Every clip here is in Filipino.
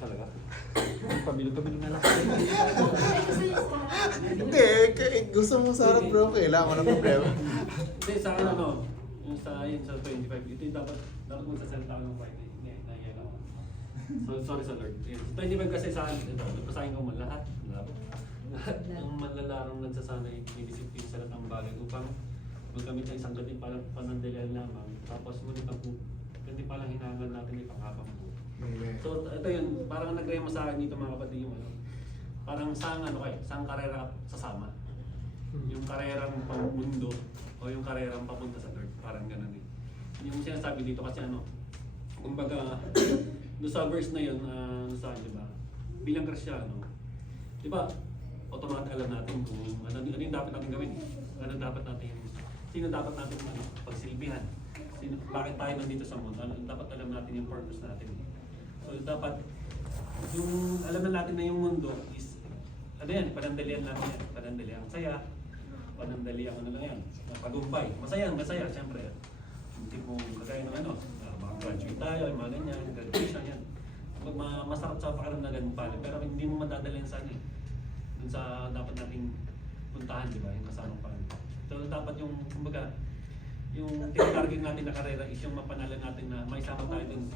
Talaga? Pabilog-pabilog na lang. Hindi, gusto mo sa harap bro, kailangan mo na problema. Hindi, sa akin ano, yung sa 25, ito yung dapat magsasalita ako ng Friday. Hindi, nangyayari ako. So, sorry sa Lord. Sa 25 kasi sa akin, ito, nagpasahin ko man lahat. Lahat ng manlalarong nagsasanay, may-discipline sa lahat ng bagay upang magkamit ng isang gating palang panandalian lamang. Tapos ngunit ang ganti palang hinangan natin ay panghabang buhay. So ito yun, parang nag-rema sa akin dito mga kapatid yung ano. Parang sang ano kayo, sang karera sasama. Yung karerang pamundo o yung karerang papunta sa Lord, parang ganun eh. Yung sinasabi dito kasi ano, kumbaga, doon sa verse na yun, saan, di ba? Bilang Kristyano, di ba, automatic alam natin kung ano yung dapat natin gawin. Ano dapat natin, sino dapat natin ano, pagsilbihan. Sino, bakit tayo nandito sa mundo? Ano, dapat alam natin yung purpose natin. So dapat, yung alam na natin na yung mundo is, ano yan, panandalian lang yan. Panandalian ang saya, panandalian ano lang yan, pagumpay. Masaya, siyempre. Hindi mo kagaya ng ano, graduate tayo, mga ganyan, graduation yan. Masarap sa pakiramdaman mo pala, pero hindi mo madadalhin sa ano eh. Dun sa dapat nating puntahan, di ba? Yung kasamang Panginoon. So dapat yung, kumbaga, yung tinatarget natin na karera is yung mapanala natin na may sama tayo dun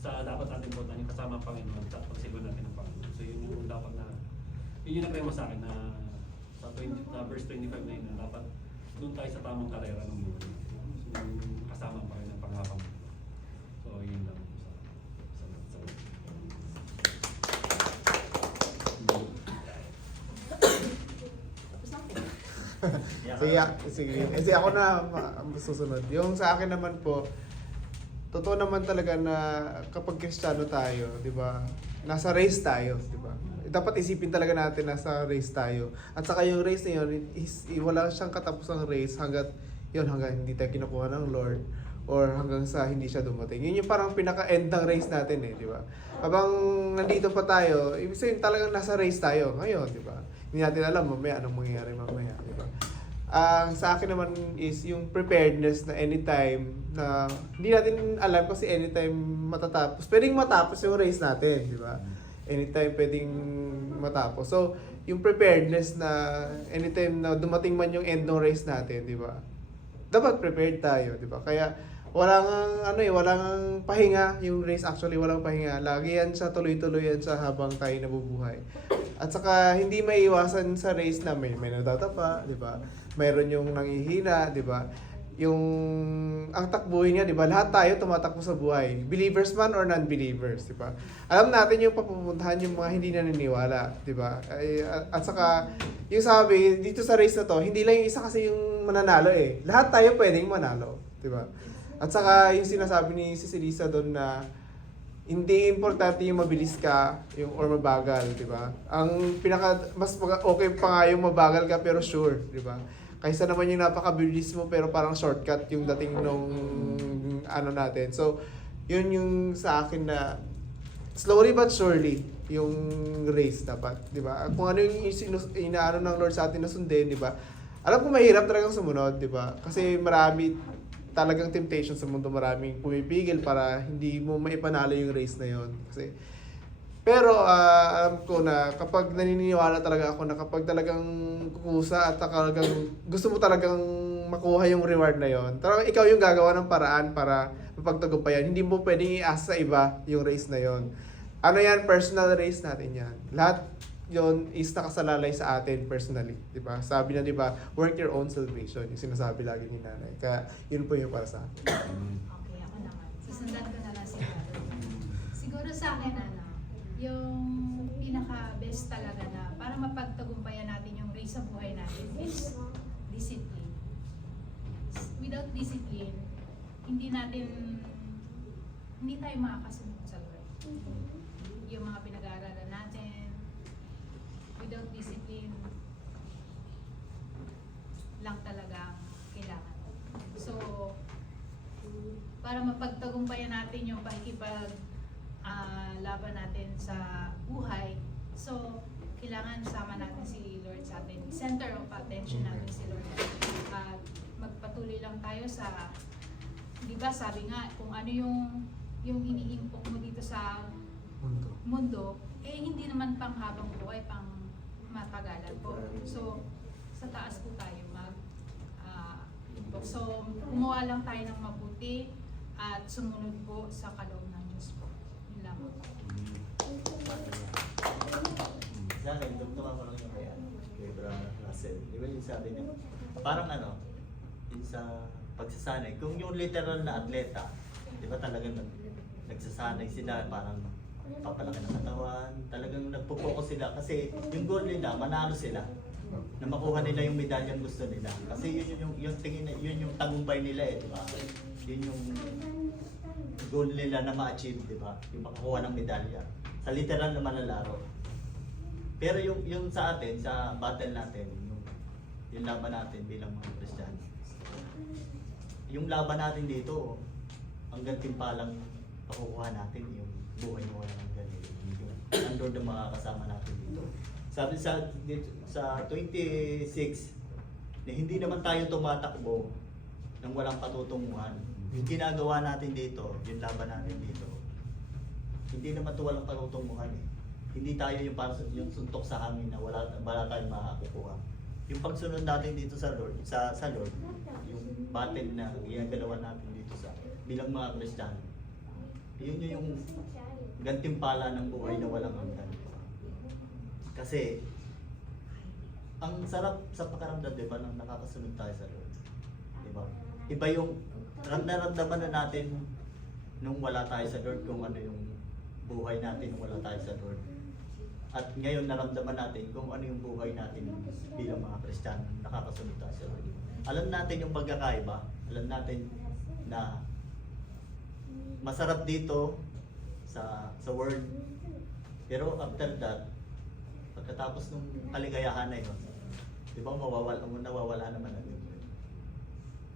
sa dapat natin puntahan, yung kasama ang Panginoon sa pagsilwa natin ng Panginoon. So yun yung dapat na, yun yung nakrema sa akin na sa verse 25 na yun, na dapat dun tayo sa tamang karera ng buhay. So yung kasama ang Panginoon, panghapang. So yun lang sa Sige. Kasi ako na susunod. Yung sa akin naman po, totoo naman talaga na kapag Kristiyano tayo, di ba? Nasa race tayo, di ba? Dapat isipin talaga natin nasa race tayo. At saka yung race na yun, wala siyang katapusang race hanggang hindi tayo kinukuha ng Lord or hanggang sa hindi siya dumating. Yun yung parang pinaka-end ng race natin eh, di ba? Habang nandito pa tayo, ibig sabihin talagang nasa race tayo ngayon, di ba? Hindi natin alam mamaya anong mangyayari mamaya, di ba? Ang sa akin naman is yung preparedness na anytime na hindi natin alam kasi anytime matatapos. Pwedeng matapos yung race natin, di ba? Anytime pwedeng matapos. So, yung preparedness na anytime na dumating man yung end ng race natin, di ba? Dapat prepared tayo, di ba? Kaya walang pahinga yung race, actually walang pahinga. Lagi yan sa tuloy-tuloy yan sa habang tayo nabubuhay. At saka hindi maiiwasan sa race na may natatapa, di ba? Mayroon yung nanghihina, di ba? Ang takbuhin niya, di ba? Lahat tayo tumatakbo sa buhay. Believers man or non-believers, di ba? Alam natin yung papupuntahan yung mga hindi naniniwala, di ba? At saka, yung sabi, dito sa race na to, hindi lang yung isa kasi yung mananalo eh. Lahat tayo pwedeng manalo, di ba? At saka, yung sinasabi ni Cecilisa doon na hindi importante yung mabilis ka or mabagal, di ba? Mas okay pa nga yung mabagal ka pero sure, di ba? Kaysa naman yung napakabilis mo pero parang shortcut yung dating nung ano natin. So, yun yung sa akin na slowly but surely yung race dapat, di ba? Kung ano yung inaano ng Lord sa atin na sundin, di ba? Alam ko mahirap talagang sumunod, di ba? Kasi marami talagang temptation sa mundo, maraming pumipigil para hindi mo maipanalo yung race na yon. Pero alam ko na kapag naniniwala talaga ako na kapag talagang kukusa at talagang gusto mo talagang makuha yung reward na yon, talagang ikaw yung gagawa ng paraan para mapagtagumpayan. Hindi mo pwedeng i-ask sa iba yung race na yon. Ano yan? Personal race natin yan. Lahat yon is nakasalalay sa atin personally, 'di ba? Sabi na 'di ba, work your own salvation, yung sinasabi lagi ni Nanay. Kaya yun po yung para sa akin. Okay, ako naman. Susundan ko na lang siguro sa akin yung pinaka-best talaga na para mapagtagumpayan natin yung race sa buhay natin is discipline. Without discipline, hindi tayo makakasunod sa Lord. Yung mga pinag-aaralan natin, without discipline lang talaga kailangan. So, para mapagtagumpayan natin yung laban natin sa buhay, so, kailangan sama natin si Lord sa atin. Center of attention natin si Lord. At magpatuloy lang tayo sa, di ba sabi nga, kung ano yung iniimpok mo dito sa mundo, eh hindi naman pang habang buhay, pang matagalan po. So, sa taas po tayo yun po. So, gumawa lang tayo ng mabuti at sumunod po sa kaloob ng Diyos po. Yun lang po. Sa akin, tungtungan ko lang yung kay Brother Russell. Di ba yung sabi niya, parang yung sa pagsasanay, kung yung literal na atleta, di ba talagang nagsasanay sila, parang papalaki ng katawan, talagang nagpo-focus sila kasi yung goal nila, manalo sila na makuha nila yung medalyang gusto nila. Kasi yung tingin na yun yung tagumpay nila di ba? Yun yung goal nila na ma-achieve, di ba? Yung makakuha ng medalya sa literal na manlalaro. Pero yung sa atin, sa battle natin, yung laban natin bilang mga Kristiyano. Yung laban natin dito, ang gantimpalang pakukuha natin yung buhay na walang hanggan. Yung Lord ang makakasama natin dito. Sabi sa 26, na hindi naman tayo tumatakbo ng walang patutunguhan. Yung ginagawa natin dito, yung laban natin dito, hindi naman ito walang patutunguhan eh. Hindi tayo yung suntok sa hangin na wala tayong makakukuha. Yung pagsunod natin dito sa Lord, sa Lord, yung battle na ginagalawan natin dito sa bilang mga Kristiyano, yun yung gantimpala ng buhay na walang hanggan. Kasi ang sarap sa pakaramdam, di ba, nang nakakasunod tayo sa Lord. Di ba? Iba yung naramdaman na natin nung wala tayo sa Lord, kung ano yung buhay natin nung wala tayo sa Lord. At ngayon naramdaman natin kung ano yung buhay natin bilang mga Kristiyano, nakakasunod tayo sa Lord. Alam natin yung pagkakaiba, alam natin na masarap dito sa Word. Pero after that, pagkatapos ng kaligayahan na yun, di ba nawawala naman agad yun.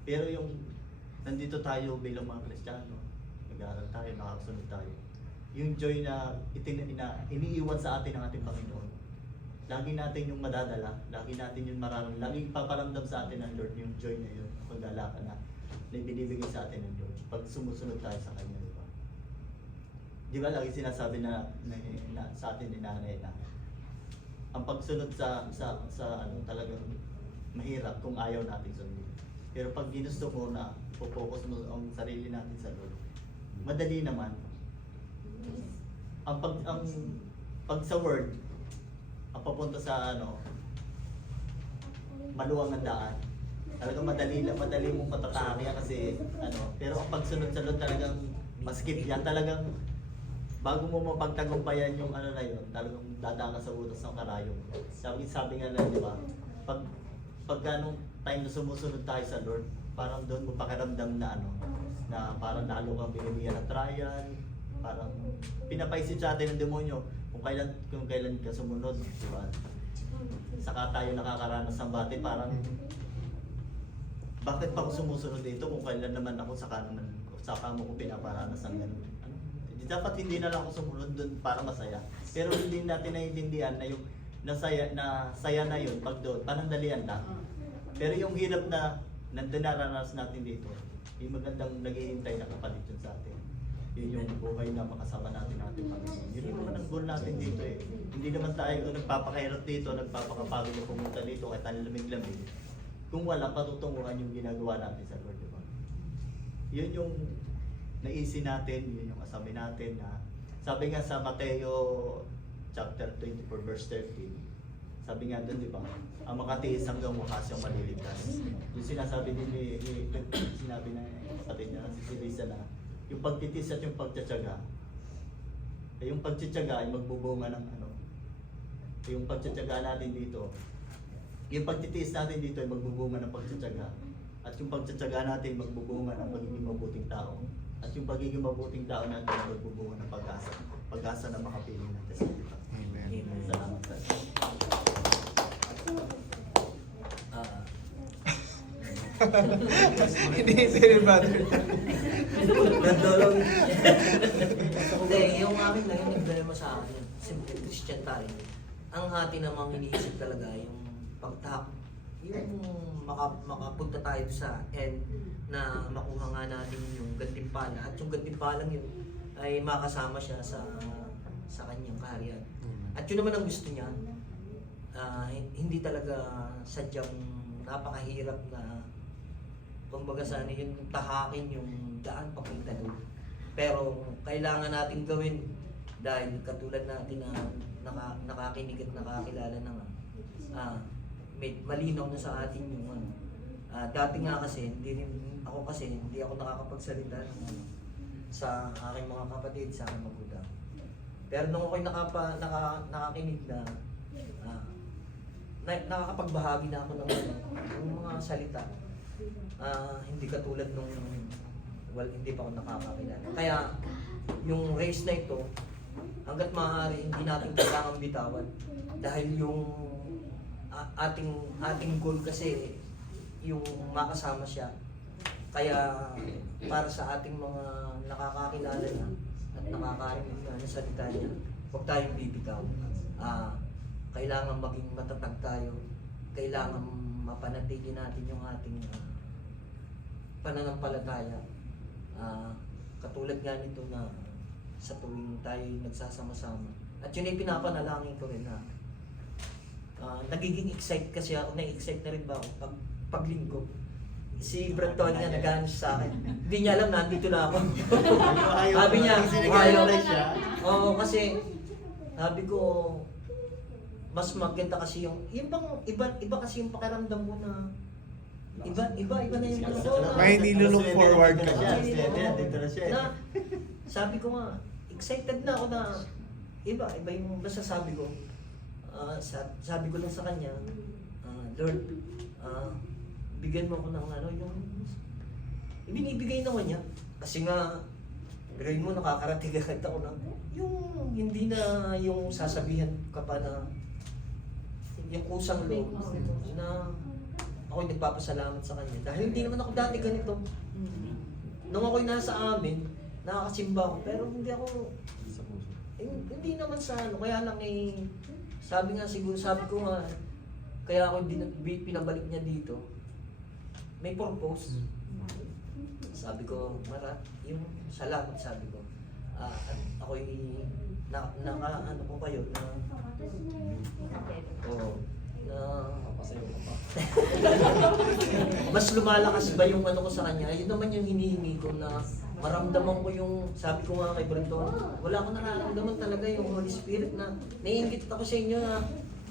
Pero yung nandito tayo bilang mga Kristiyano, nag-aaral tayo, nakakasunod tayo, yung joy na iniiwan sa atin ng ating Panginoon, lagi natin yung madadala, lagi natin yung lagi paparamdam sa atin ng Lord yung joy na yun, paggalakan na binibigay sa atin ng Lord pag sumusunod tayo sa Kanya, di ba? Di ba lagi sinasabi na sa atin ni Nanay na ang pagsunod sa talagang mahirap kung ayaw natin sundin. Pero pag ginusto mo na focus mo ang sarili natin sa Lord, madali naman. Ang pag sa Word, ang papunta sa maluwang ang daan. Talagang madali mong patatake kasi pero ang pagsunod sa Lord talagang maskip yan, talagang bago mo mapagtagumpayan yung na yun, talagang dadaan ka sa utos ng karayong. Sabi nga lang, di ba? Pag anong time na sumusunod tayo sa Lord, parang doon mo pakiramdam na na parang lalo kang binibigyan ng trial, parang pinapaisip sa atin ng demonyo kung kailan ka sumunod, di ba? Saka tayo nakakaranas ng bati, parang bakit pa ako sumusunod dito kung kailan naman ako saka mo ko pinaparanas ng ganun. Dapat hindi na lang ako sumunod doon para masaya. Pero hindi natin naiintindihan na yung saya na yun pag doon, panandalian lang. Pero yung hirap na naranasan natin dito, yung magandang naghihintay na kapalit yun sa atin. Yun yung buhay na makasama natin Panginoon. Yun yung naman ang goal natin dito eh. Hindi naman tayo nagpapakahirap dito, nagpapakapagod na pumunta dito kahit lamig-lamig. Kung walang patutunguhan yung ginagawa natin sa Lord, diba? Yun yung naisin natin, yun yung asabi natin na sabi nga sa Mateo chapter 24 verse 13, sabi nga doon, di ba, ang makatiis hanggang wakas yung maliligtas. Yung sinasabi din sinabi na kapatid niya si Lisa na yung pagtitis at yung pagtsatsaga, yung pagtsatsaga ay magbubunga ng yung pagtsatsaga natin dito, yung pagtitiis natin dito ay magbubunga ng pagtsatsaga, at yung pagtsatsaga natin magbubunga ng pagiging mabuting tao. At yung pagiging mabuting tao natin ay magbubunga ng pag-asa na makapiling natin sa Diyos. Amen. Salamat sa Diyos. Hindi, sino brother? Nandolong. Hindi, yung akin na yung nagdala sa akin, simple Christian tayo. Ang hati namang iniisip talaga yung yung makapunta tayo sa end na makuha nga natin yung gantimpala, at yung gantimpalang yun ay makasama siya sa sa kanyang kaharian. At yun naman ang gusto niya. Hindi talaga sadyang napakahirap na kumbaga sana yung tahakin yung daan papunta doon. Pero kailangan natin gawin dahil katulad natin na nakakinig at nakakilala na nga, may malinaw na sa atin yung ano. Dati nga kasi, hindi ako nakakapagsalita ng ano, sa aking mga kapatid, sa aking magulang. Pero nung ako'y nakakinig na, nakakapagbahagi na ako ng mga salita. Hindi katulad nung hindi pa ako nakakakilala. Kaya yung race na ito, hanggat maaari hindi natin kailangan bitawan. Dahil yung ating goal kasi yung makasama siya. Kaya para sa ating mga nakakakilala na at nakakarinig na ng salita niya, huwag tayong bibitaw. Kailangan maging matatag tayo. Kailangan mapanatili natin yung ating pananampalataya. Katulad nga nito na sa tuwing tayo nagsasama-sama. At yun ay pinapanalangin ko rin na nagiging excite kasi ako, na-excite na rin ba ako paglinggo. Si Brad Tony nga nag-ano sa akin. Hindi niya alam, nandito na ako. Sabi niya, ayaw na siya. Oo, kasi sabi ko, mas maganda kasi yung bang iba kasi yung pakiramdam mo na iba na yung May nilulook forward ka. Dito na siya. Sabi ko nga, excited na ako na iba yung masasabi ko. Sabi ko lang sa kanya, Lord, bigyan mo ako ng ano, yung ibinibigay naman niya. Kasi nga, biruin mo, nakakarating agad ako ng yung hindi na yung sasabihan ka pa na yung kusang loob na ako'y nagpapasalamat sa kanya. Dahil hindi naman ako dati ganito. Nung ako'y nasa amin, nakakasimba ako, pero hindi ako, hindi naman sa ano, kaya lang sabi ko nga, kaya ako pinabalik niya dito, may purpose. Sabi ko, yung salamat sabi ko, at ako'y ano ko kayo na papasayo ka pa. Mas lumalakas ba yung ano ko sa kanya? Yun naman yung hinihingi ko na maramdaman ko yung, sabi ko nga kay Brenton, wala ko nararamdaman talaga yung Holy Spirit na naiingit ako sa inyo na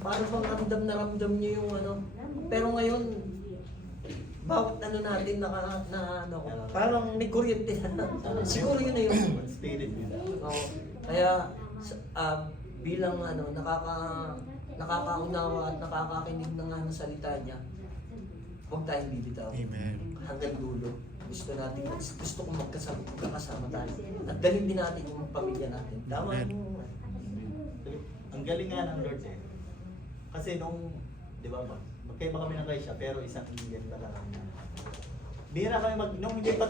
parang bang ramdam nyo yung ano. Pero ngayon, bawat ano natin parang may kuryente na. Siguro yun na yung Spirit nila. Kaya bilang ano, nakakaunawa at nakakakinig ng ano salita niya, huwag tayong bibitaw. Amen. Hanggang dulo. Gusto kong magkakasama tayo. At dalhin din natin yung pamilya natin. Tama Amen. mo. Ang galing nga ng Lord eh. Kasi nung, di ba, magkaiba kami ng Raisha, pero isang Indian pa lang. Bihira kami nung hindi ko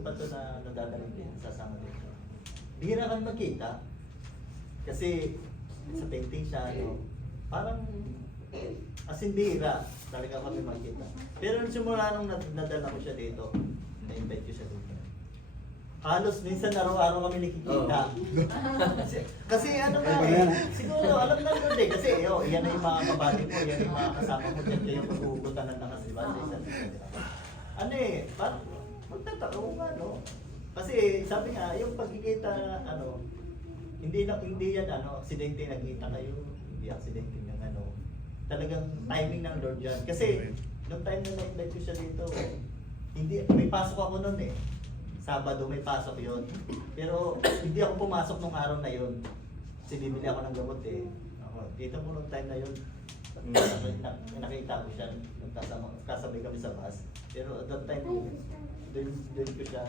pa to na nadadaling din, sasama din siya. Bihira kami magkita. Kasi sa painting siya, parang as in bihira talaga kami magkita. Pero nung simula nung nadala ko siya dito, na-invite ko siya dito. Halos minsan araw-araw kami nakikita. Kasi ano nga siguro alam na Lord eh. Kasi yan na yung mga kabali mo, yan yung mga kasama mo, yan kayo maghuhugutan ng nakasiba sa isa't isa. Ano eh, parang magtatanong nga no. Kasi sabi nga, yung pagkikita, hindi yan aksidente nagkita kayo, hindi aksidente ng talagang timing ng Lord yan. Kasi nung time na na-invite ko siya dito, may pasok ako nun eh. Sabado may pasok yon. Pero hindi ako pumasok nung araw na yon. Kasi bibili ako ng gamot eh. Dito po nung time na yon, nakita ko siya, kasabay kami sa bus. Pero at that time, doon ko siya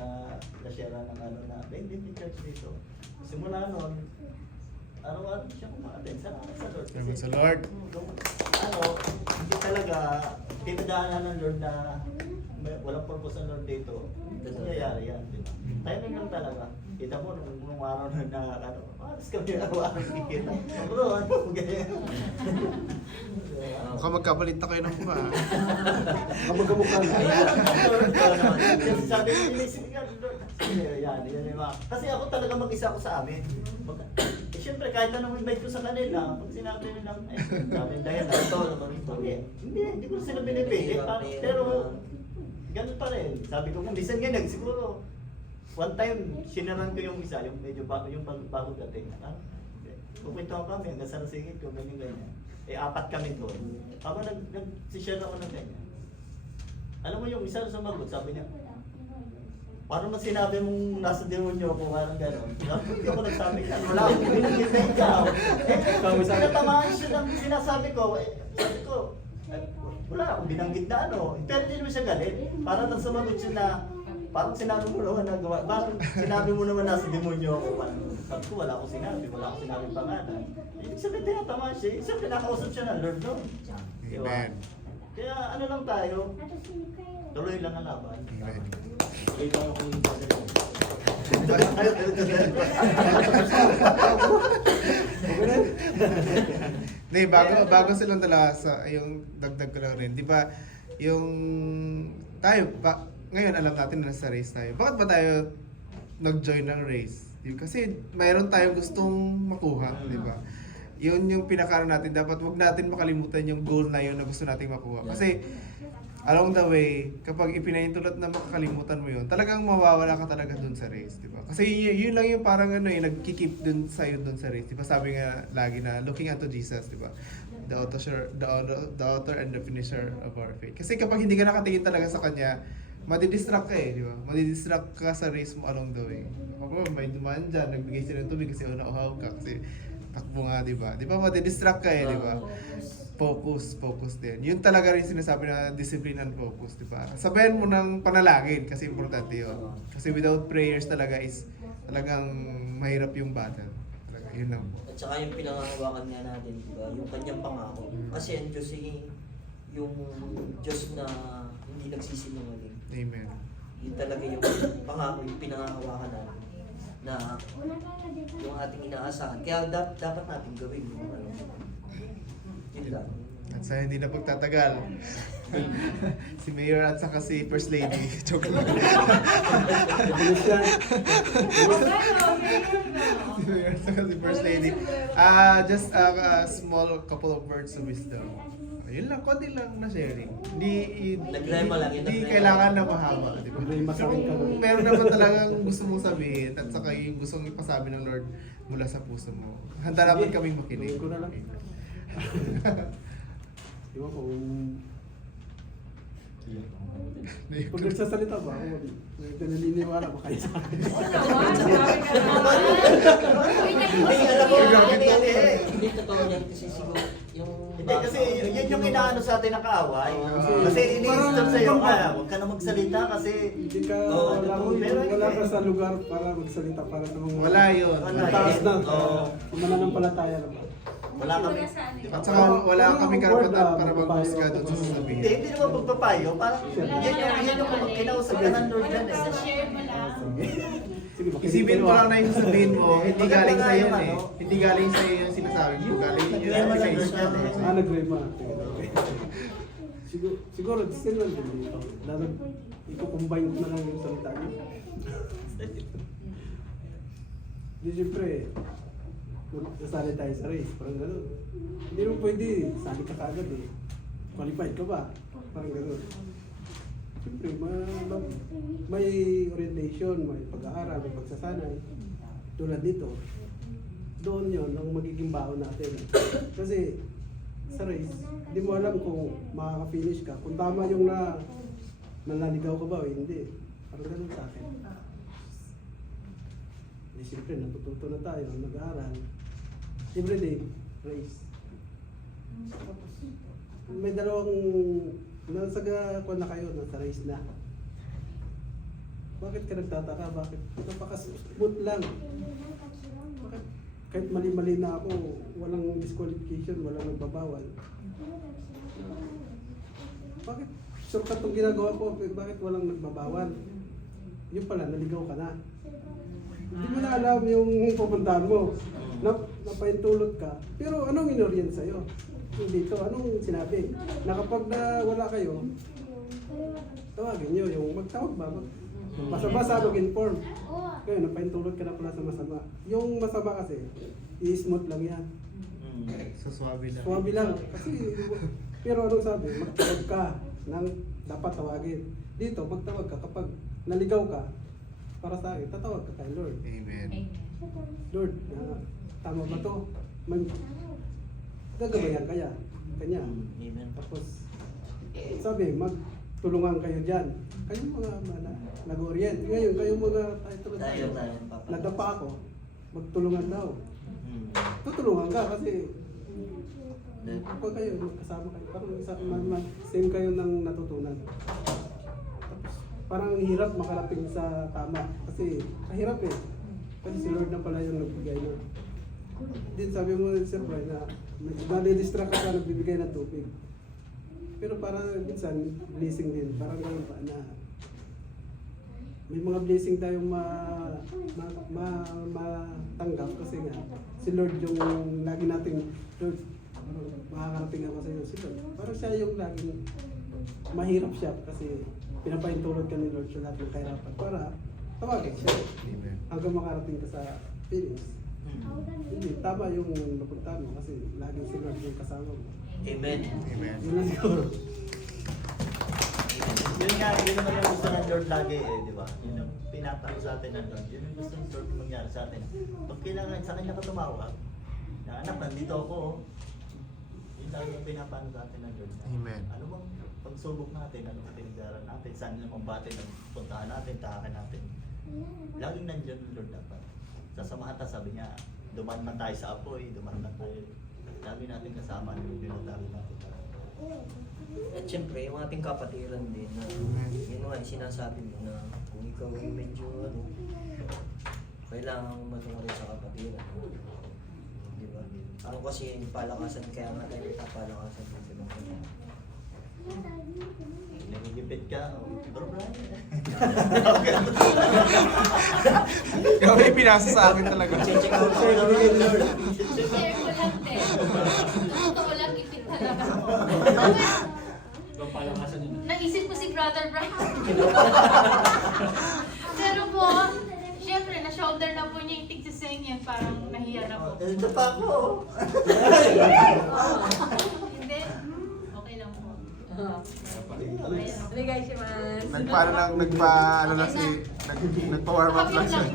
na-share ng na hindi church dito. Simula nun, araw-araw siya kumakatin. Salamat sa Lord. Salamat sa Lord. Hindi talaga pinadaanan ng Lord na walang purpose ng Lord dito. Nangyayari yan, di ba? Timing lang talaga. Kita mo, nung araw na maras kami araw-araw kikita. Bro, ganyan. Mukhang magkapalit na kayo ng mukha. Kamag-kamukha na. Sabi ko, inisip nga, Lord, Yan yung mga. Kasi ako talaga mag-isa ako sa amin. Siyempre, kahit anong invite ko sa kanila, pag sinabi nila, kami dahil na. Ito naman ito. Hindi ko sila binibigay. Pero, ganun pa rin. Sabi ko, kung bisan nga siguro, one time, sinaran ko yung isa, yung medyo yung bago dating. Pupunta kami hanggang sa nasingit ko, ganyan. Apat kami doon. Ako nag-share ako ng ganyan. Alam mo yung isa sa magot, sabi niya, parang mas sinabi mong nasa demonyo ako, parang gano'n. Hindi ako nagsabi ka, wala akong binigit na ikaw. Pinatamaan siya ng sinasabi ko, sabi ko, wala akong binanggit na ano. Pero hindi naman siya galit. Parang nang sumagot siya na, parang sinabi mo naman nagawa, parang sinabi mo naman nasa demonyo ako. Sabi ko, wala akong sinabing pangalan. Ibig sabihin, tinatamaan siya. Isang pinakausap siya ng Lord doon. Diba? Amen. Kaya ano lang tayo, tuloy lang ang laban. Amen. Ito ako yung brother ko. Hindi, bago silang dalawa sa yung dagdag ko lang rin. Di ba, yung tayo, ngayon alam natin na nasa race tayo. Bakit ba tayo nag-join ng race? Kasi mayroon tayong gustong makuha, di ba? Yun yung pinakaano natin. Dapat wag natin makalimutan yung goal na yun na gusto nating makuha. Kasi along the way, kapag ipinaintulot na makakalimutan mo yun, talagang mawawala ka talaga dun sa race, di ba? Kasi yun lang yung parang ano yung nagki-keep dun sa'yo dun sa race, di ba? Sabi nga lagi na looking unto Jesus, di ba? The author and the finisher of our faith. Kasi kapag hindi ka nakatingin talaga sa kanya, madidistract ka eh, di ba? Madidistract ka sa race mo along the way. Ako, may dumaan dyan, nagbigay sila ng tubig kasi nauhaw ka kasi takbo nga, di ba? Di ba, madidistract ka eh, di ba? Focus din. Yun talaga rin sinasabi na discipline and focus, di ba? Sabayan mo ng panalangin kasi importante yun. Kasi without prayers talaga is talagang mahirap yung battle. Talaga, yun lang po. At saka yung pinangahawakan nga natin, di ba? Yung kanyang pangako. Kasi ang Diyos yung Diyos na hindi nagsisinungaling. Amen. Yun talaga yung pangako, yung pinangahawakan natin na yung ating inaasahan. Kaya dapat natin gawin yung ano. Yun lang. At sa hindi na pagtatagal, si Mayor at saka si First Lady. Joke lang. Si Mayor at saka si First Lady. Just a small couple of words of wisdom. Yun lang, konti lang na sharing. Nagrema lang, yun Hindi nagrema. kailangan na mahaba, di ba? Nagrema sa akin ka Kung lang. meron naman talagang gusto mong sabihin at saka yung gustong ipasabi ng Lord mula sa puso mo, handa naman kaming makinig. Gawin ko na lang. Iwan ko pag nagsasalita ba ako, naniniwala ba kayo sa akin? Hindi, alam mo, hindi totoo yan kasi siguro yung... Hindi, kasi yun yung inaano sa atin ng kaaway. Oo. Kasi iniisip sa'yo, huwag ka na magsalita kasi... Hindi ka, Oo, wala ka sa lugar para magsalita para sa mga... Wala yun. Wala. Mataas na. Oo. Mananampalataya naman. Wala kami... At saka wala kaming karapatan para maghusga doon sa Hindi, sasabihin. hindi naman pagpapayo. Parang yun yung kinausap ka ng Lord yan eh. Basta share mo lang. Sige, makinig Isipin kayo, mo lang na yung sasabihin mo, hindi Maganda galing nga sa'yo yung yun eh. ano. Hindi galing sa'yo yung sinasabi mo, galing yun Hindi sa naman face Lord yan mo. eh. Nagrema. Siguro, sin lang din dito. Lalo, i-combine ko na lang yung salita niyo. Di siyempre, nasali tayo sa race, parang gano'n. Hindi mo pwede, sali ka kagad eh. Qualified ka ba? Parang gano'n. Siyempre, may orientation, may pag-aaral, may pagsasanay. Tulad dito, doon yon ang magiging baon natin. Kasi sa race, hindi mo alam kung makaka-finish ka. Kung tama yung nalaligaw ka ba o hindi. Parang gano'n sa akin. Di siyempre, natututo na tayo, nag-aaral. Everyday, race. May dalawang, nasa kung na kayo, nasa race na. Bakit ka nagtataka? Bakit? Napaka-smooth lang. Bakit? Kahit mali-mali na ako, walang disqualification, walang nagbabawal. Bakit? Shortcut itong ginagawa ko, bakit walang nagbabawal? Yun pala, naligaw ka na. Hindi mo na alam yung pupuntahan mo. Napaintulot ka. Pero anong inorient sa'yo? Yung dito, anong sinabi? Na kapag wala kayo, tawagin nyo yung magtawag ba? Basa-basa, mag-inform. Kaya napaintulot ka na pala sa masama. Yung masama kasi, i-smooth lang yan. Sa swabe lang. Swabe lang. Kasi, pero anong sabi? Magtawag ka ng dapat tawagin. Dito, magtawag ka kapag naligaw ka, para sa akin, tatawag ka kay Lord. Amen. Lord, tama ba to? Gagabayan kaya. Kanya. Amen. Tapos, sabi, magtulungan kayo dyan. Kayo mga nag-orient. Ngayon, kayo mga Tayo, papa. nadapa ako, magtulungan daw. Hmm. Tutulungan ka kasi kapag kayo, magkasama kayo, parang same kayo ng natutunan. Tapos, parang ang hirap makarating sa tama. Kasi, mahirap eh. Kasi si Lord na pala yung nagbigay na. Din sabi mo, Sir Brian, na nadidistract ka nagbibigay ng tubig. Pero parang minsan, blessing din. Parang ganun pa na may mga blessing tayong matanggap kasi nga si Lord yung lagi nating Lord, makakarating ako sa iyo si Lord. Parang siya yung laging mahirap siya kasi pinapaintulot ka ni Lord sa lahat ng kahirapan para tawagin siya Amen. hanggang makarating ka sa finish. Hindi, tama yung napunta mo kasi laging si Lord yung kasama mo. Amen. Amen. Yun lang siguro. Yun nga, yun naman yung gusto ng Lord lagi di ba? Yun yung pinapano sa atin ng Lord. Yun yung gusto ng Lord mangyari sa atin. Pag kailangan sa kanya ka tumawag, na anak, nandito ako. Yun lagi yung pinapano sa atin ng Lord. Amen. Ano bang pagsubok natin, ano bang pinagdaran natin, saan yung pambatin ng puntahan natin, tahakan natin. Laging nandiyan ng Lord dapat. Sasamahan ta, sabi niya, duman man tayo sa apoy, duman man tayo. Lagi natin kasama, yung dinadali natin. At syempre, yung ating kapatiran din na yun nga yung sinasabi mo na kung ikaw ay medyo kailangan matungkol sa kapatiran. Di ba? Ako kasi yung palakasan, kaya nga tayo palakasan ng Pilipinas. Nagigipit ka, Bro Brian. Ikaw na yung pinasa sa akin talaga. Check out ko na Share ko lang din. Totoo lang, ipit talaga. Yung palakasan yun. Naisip ko si Brother Brian. Pero po, syempre, na-shoulder na po niya yung tigsiseng yan. Parang nahiya na po. Ito pa ako. Hindi. Okay lang po. Nagpa-ano na si, nagpa-warm up lang siya.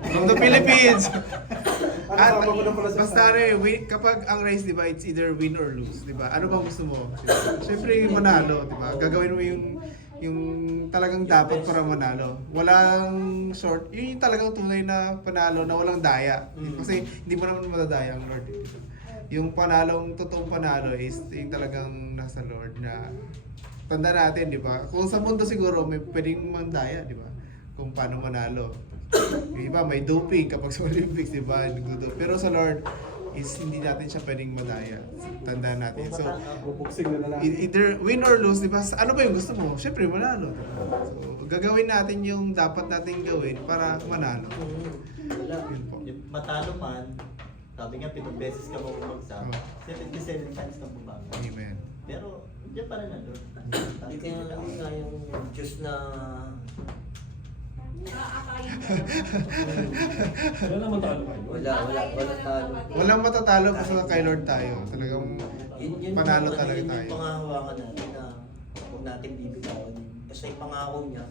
From the Philippines! At, basta ano kapag ang race, di ba, it's either win or lose, di ba? Ano bang gusto mo? Diba? Siyempre, manalo, di ba? Gagawin mo yung talagang dapat para manalo. Walang short, yun yung talagang tunay na panalo na walang daya. Kasi hindi mo naman madadaya ang Lord. Diba? Yung totoong panalo is yung talagang nasa Lord na tanda natin, di ba? Kung sa mundo siguro may pwedeng mandaya, di ba? Kung paano manalo. Yung iba may doping kapag sa Olympics, di ba? Pero sa Lord is hindi natin siya pwedeng madaya. Tanda natin. So, Bubuksing na lang. either win or lose, di ba? Ano ba yung gusto mo? Siyempre manalo. Diba? So, gagawin natin yung dapat nating gawin para manalo. Yun po. Yung matalo man, sabi nga, 7 beses ka bumagsak, 77 times ka bumago. Amen. Pero, diyan pa rin na Lord. Hindi kaya lang nga yung Diyos na Wala naman talo kayo. wala talo. Walang matatalo basta kay Lord tayo. Talagang Yun panalo yung, talaga yun tayo. yung pangahawakan natin na huwag natin bibitawan yun. Basta yung pangako niya,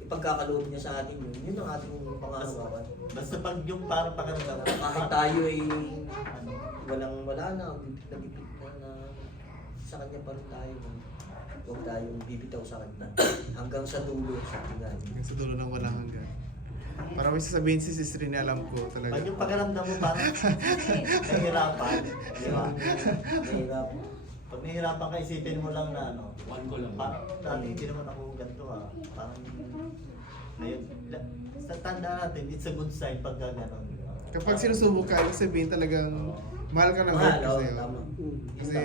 ipagkakaloob niya sa atin yun, yun ang ating pangahawakan. Basta pag yung parang pakiramdam, Kahit tayo ay wala na, bibit na sa kanya pa rin tayo. Huwag tayong bibitaw sa kanya. Hanggang sa dulo, sa tingnan. Hanggang sa dulo ng walang hanggan. Para may sasabihin si Sister Rina, alam ko talaga. pag yung pakiramdam mo parang nahihirapan, di ba? Mahirap. Pag nahihirapan ka, isipin mo lang na ano, One ko lang. parang dati hindi naman ako ganito parang ngayon, sa tanda natin, it's a good sign pag gano'n. Kapag sinusubok ka, ibig sabihin talagang mahal ka ng Lord kasi. Tama. Kasi,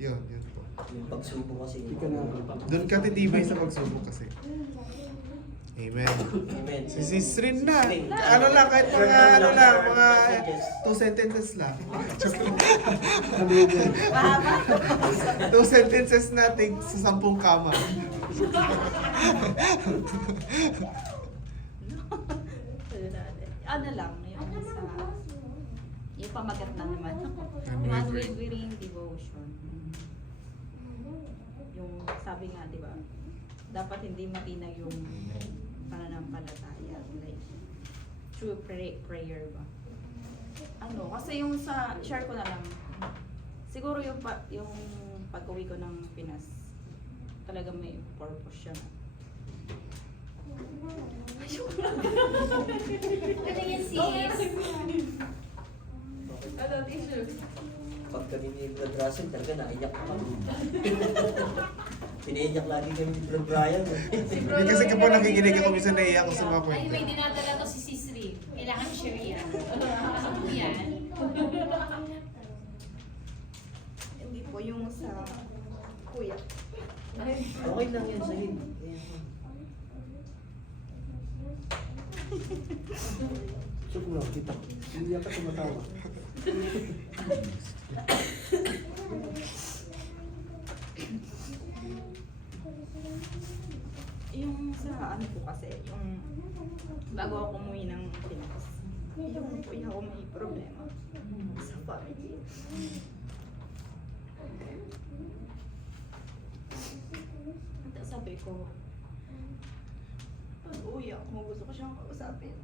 yun po. Yung pagsubo kasi. Hindi ka na. Doon ka titibay sa pagsubok kasi. Amen. Amen. Si Sis Rin na. Ano lang, kahit mga 2 sentences lang. 2 sentences natin sa 10 kama. Ano lang, yung sa yung pamagat na naman ako. Unwavering. Unwavering devotion. Yung sabi nga, di ba, dapat hindi matinag yung pananampalataya. Like, true prayer ba? Ano, kasi yung sa, share ko na lang, siguro yung, yung pag-uwi ko ng Pinas, talaga may purpose siya. Ano yan, sis? Ano, tissue? Pag kami ni Brad Russell, talaga naiyak ka kami. Pinaiyak lagi kami ni Brad Brian. Hindi kasi kapag nakikinig ako, minsan naiiyak ako sa mga kwento. Anyway, dinadala to si Sis Rim. Kailangan share yan. Ano po yan? Hindi po yung sa kuya. Okay lang yan, sa'yo. So kung nakita ko, hindi ka tumatawa. Yung sa ano po kasi, yung bago ako umuwi ng Pinas, yung kuya ko may problema sa family. Tapos sabi ko, pag uwi ako, gusto ko siyang kausapin.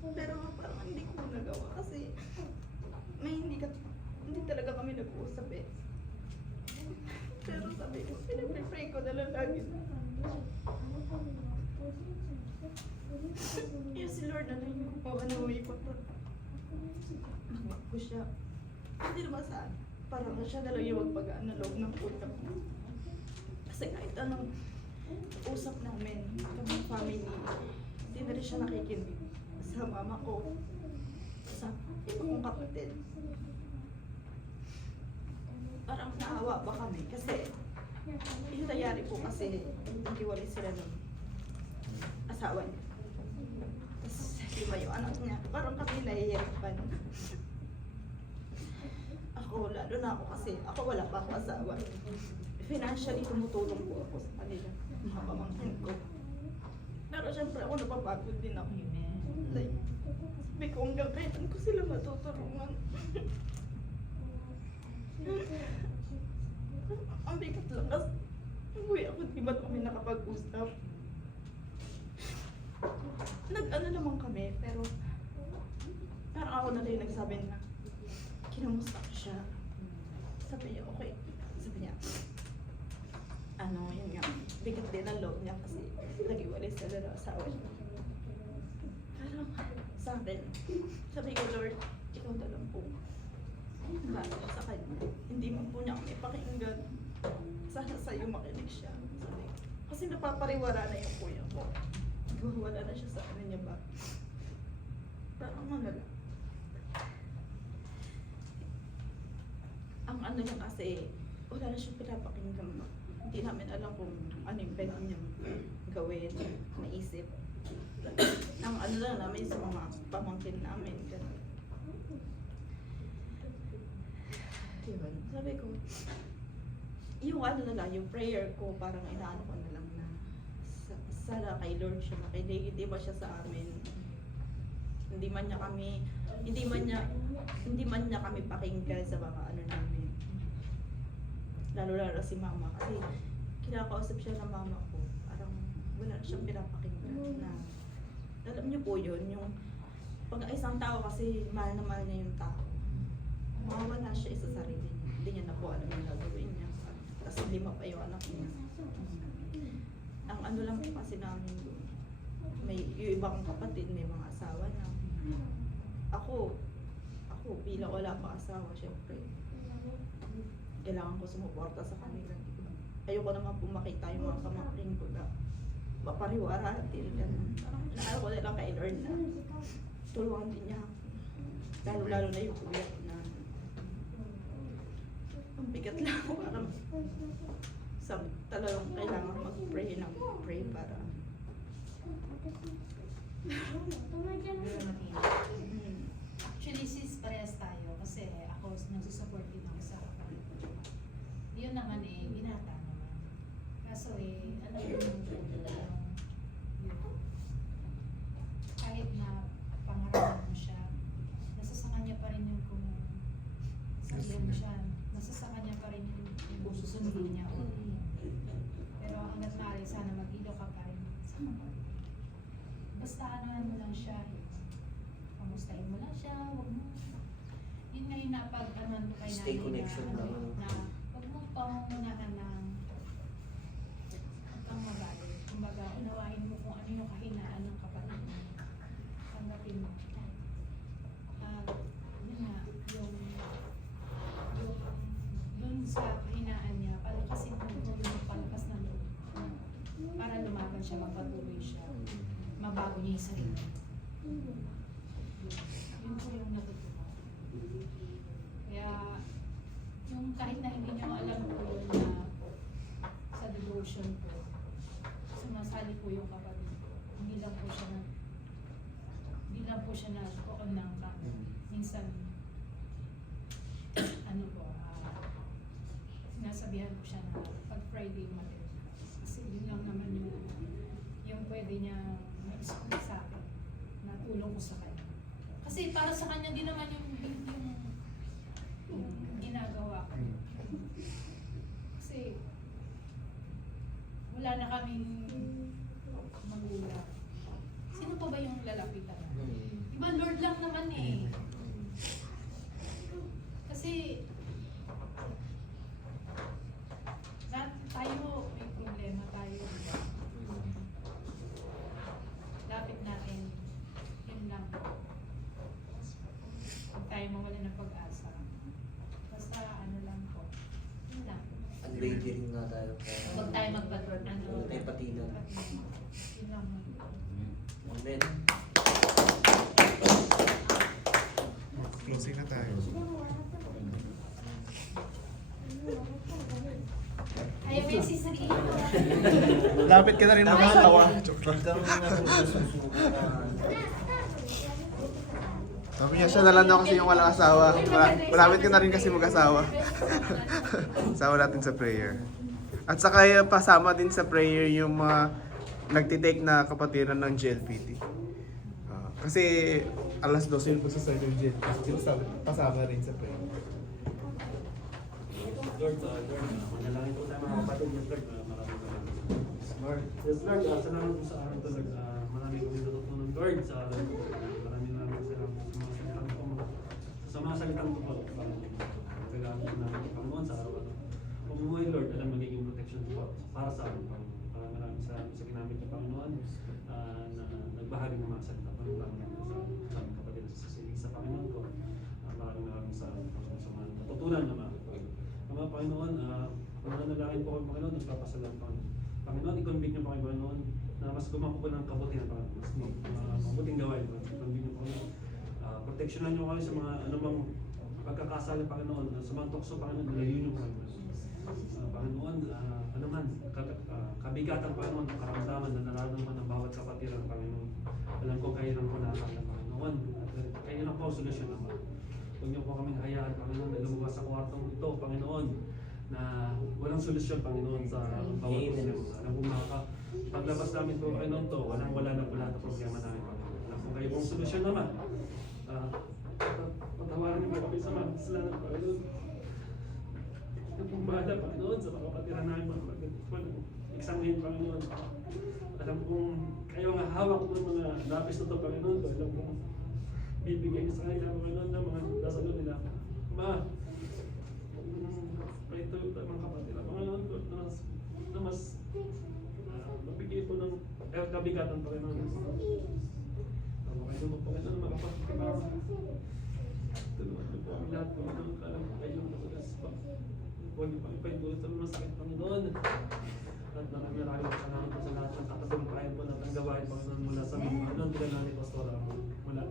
Pero parang hindi ko nagawa kasi may hindi talaga kami nag-uusap eh. Pero sabi ko, pinag-pray ko na lang lagi. Yung si Lord na lang yung ano ko to. Magmag ko siya. Hindi naman saan. Parang siya na lang yung magpagaan na loob ng puta ko. Kasi kahit anong usap namin, kami family, hindi na rin siya nakikinig sa mama ko, sa iba kong kapatid. Parang naawa ba kami kasi yung nangyari po kasi naghiwalay sila ng asawa niya. Tapos iba yung anak niya. Parang kami nahihirapan. Ako, lalo na ako kasi ako wala pa ako asawa. Financially tumutulong po ako sa kanila, mga pamangkin ko. Pero syempre ako napapagod din ako. Like, sabi ko hanggang kailan ko sila matutulungan. Ang bigat lang kasi uy, ako di ba kami nakapag-usap? Nag-ano naman kami, pero parang ako na rin nagsabi na kinamusta ko siya. Sabi niya, okay. Sabi niya, ano, yun nga, bigat din ang loob niya kasi nag-iwalay sila ng asawa niya. Parang sa akin, sabi ko, Lord, ikaw na lang po. Bahala ko sa kanya. Hindi man po niya kami pakinggan. Sana sa'yo makinig siya. Sabi ko. Kasi napapariwara na yung kuya ko. Wala na siya sa ano niya ba. Parang ano lang. Ang ano niya kasi, wala na siyang pinapakinggan ba. Hindi namin alam kung ano yung pwede niyang gawin, naisip. Ang ano lang namin sa mga pamangkin namin. Ganun. Diba? Sabi ko, yung ano na lang, yung prayer ko, parang inaano ko na lang na sana kay Lord siya makinig, hindi ba siya sa amin? Hindi man niya kami pakinggan sa mga ano namin. Lalo si mama kasi kinakausap siya ng mama ko, parang wala siyang pinapakinggan na alam niyo po yun, yung pag isang tao kasi mahal na mahal niya yung tao, mawawala siya sa sarili niya, hindi niya na po alam yung gagawin niya, kasi 5 pa yung anak niya. Ang ano lang po kasi namin doon, may yung iba kong kapatid, may mga asawa na. Ako bilang wala pa asawa, syempre kailangan ko sumuporta sa kanila. Ayoko naman po makita yung mga pamangkin ko na mapariwara din ganun. Naano ko na lang kay Lord na tulungan din niya ako. Lalo na yung kuya ko na ang bigat lang ako parang talagang kailangan mag-pray ng pray para Actually, sis, parehas tayo kasi ako nagsusupport din ako sa kapatid ko. Yun naman binata naman. Kaso ano yung kahit na pangaralan mo siya, nasa sa kanya pa rin yung kung sabihan mo siya, nasa sa kanya pa rin yung susundin niya. Pero hanggat maaari, sana mag-ilo ka pa rin sa kapatid. Basta anuhan mo lang siya, kamustahin mo lang siya, huwag mo. Yun nga yung napag-anuhan mo kay Stay nanay connection na, lang. na huwag mo pangungunahan ng huwag kang magalit. Kumbaga, unawain mo kung ano yung kahinaan ng kapatid mo. Tanggapin mo. Yun nga, yung dun sa kahinaan niya, palakasin mo yung palakas ng loob. Para lumaban siya, magpatuloy siya. Mabago niya yung sarili. Yun po yung natutunan. Kaya, yung kahit na hindi niyo alam po yun na sa devotion po, sumasali po yung kapatid ko. Hindi lang po siya nagpoon ng minsan, ano po, sinasabihan ko siya na pag Friday mali. Kasi yun lang naman yung pwede niya ma-explain sa akin, na tulong ko sa kanya. Kasi para sa kanya din naman yung ginagawa ko. Kasi wala na kaming magulang. Sino pa ba yung lalapitan? Iba Lord lang naman eh. Kasi lahat tayo may problema tayo. Diba? Lapit natin. Yun lang. Huwag tayo mawala ng pag-asa. Basta ano lang po. Yun lang. Unwavering nga tayo. Huwag tayo magpatron. Huwag tayo patinan. Yun lang. Amen. Closing na tayo. Ayaw mo yung sisariin. Lapit ka na rin mga tawa. Sabi niya, siya na lang daw kasi yung walang asawa. Malapit ka na rin kasi mag-asawa. Sama natin sa prayer. At saka pasama din sa prayer yung mga nagtitake na kapatiran ng GLPT. Kasi alas 12 yun po sa Circle GLPT. Pasama rin sa prayer. Lord, manalangin po tayo mga kapatid. Yes, Lord, maraming salamat. Lord, yes, Lord, salamat po sa araw to, Lord. Maraming kami natutunan, Lord, sa araw to. Maraming salamat sa mga salitang po. Sa mga salitang po, kailangan po namin ang Panginoon sa araw to. Pumuhay, Lord, alam magiging protection po para sa amin, Panginoon. Maraming salamat sa ginamit ng Panginoon na nagbahagi ng mga salita po ng Panginoon sa aming kapatid sa sisilig sa Panginoon ko. Maraming salamat po sa mga natutunan na mga mga Panginoon, mananalangin po kami Panginoon, nagpapasalamat Panginoon. Panginoon, i-convict niyo po kami Panginoon na mas gumako po ng kabutihan Panginoon, mas mabuting gawain Panginoon. I-convict niyo po kami. Proteksyonan niyo kami sa mga anumang pagkakasala Panginoon, sa mga tukso Panginoon, ilayin niyo Panginoon. Panginoon, anuman, kabigatan Panginoon, karamdaman na nararamdaman ng bawat kapatiran Panginoon. Alam ko kayo lang po nakakala Panginoon, at kayo lang po ang solusyon naman. Huwag niyo po kaming hayaan, Panginoon, na lumabas sa kwartong ito, Panginoon, na walang solusyon, Panginoon, sa bawat problema. Alam po paglabas namin po, Panginoon, to, wala na po lahat ng problema namin, Panginoon. Alam po kayo pong solusyon naman. Patawaran niyo po kami sa mga kasalanan, Panginoon. Alam pong bahala, Panginoon, sa mga kapatiran namin, mga examine, Panginoon. Alam pong kayo ang hawak ng mga lapis na ito, Panginoon. Alam pong bibigay niyo sa kanila Panginoon ng mga dasalo nila. Ito mga kapatid na Panginoon ko na mas mabigay po ng kabigatan Panginoon. Kayo mo Panginoon mga kapatid na tulungan niyo po ang lahat Panginoon. Alam ko kayo matulas pa. Huwag niyo pang ipaintulot sa mga sakit Panginoon. At maraming salamat po sa lahat ng katulungan po natin gawain Panginoon mula sa mga Panginoon tulad ni Pastora mula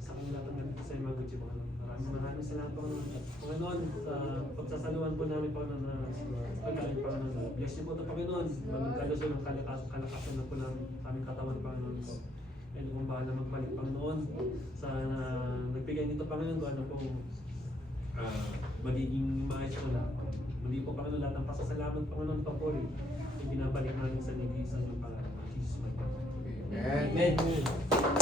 sa kanila tanggapin po sa mga Gucci Panginoon. Maraming salamat Panginoon. At Panginoon, sa pagsasaluhan po namin Panginoon na pagkain Panginoon. Bless niyo po ito Panginoon. Maging kalusun ng kalakasan na po namin aming katawan Panginoon po. And kung bahala magbalik Panginoon sa nagbigay nito Panginoon, ano po magiging maayos ko na. Muli po Panginoon lahat ng pasasalamat Panginoon papuri. Ibinabalik namin sa nag-iisang ng Panginoon. Jesus my God. Amen. Amen.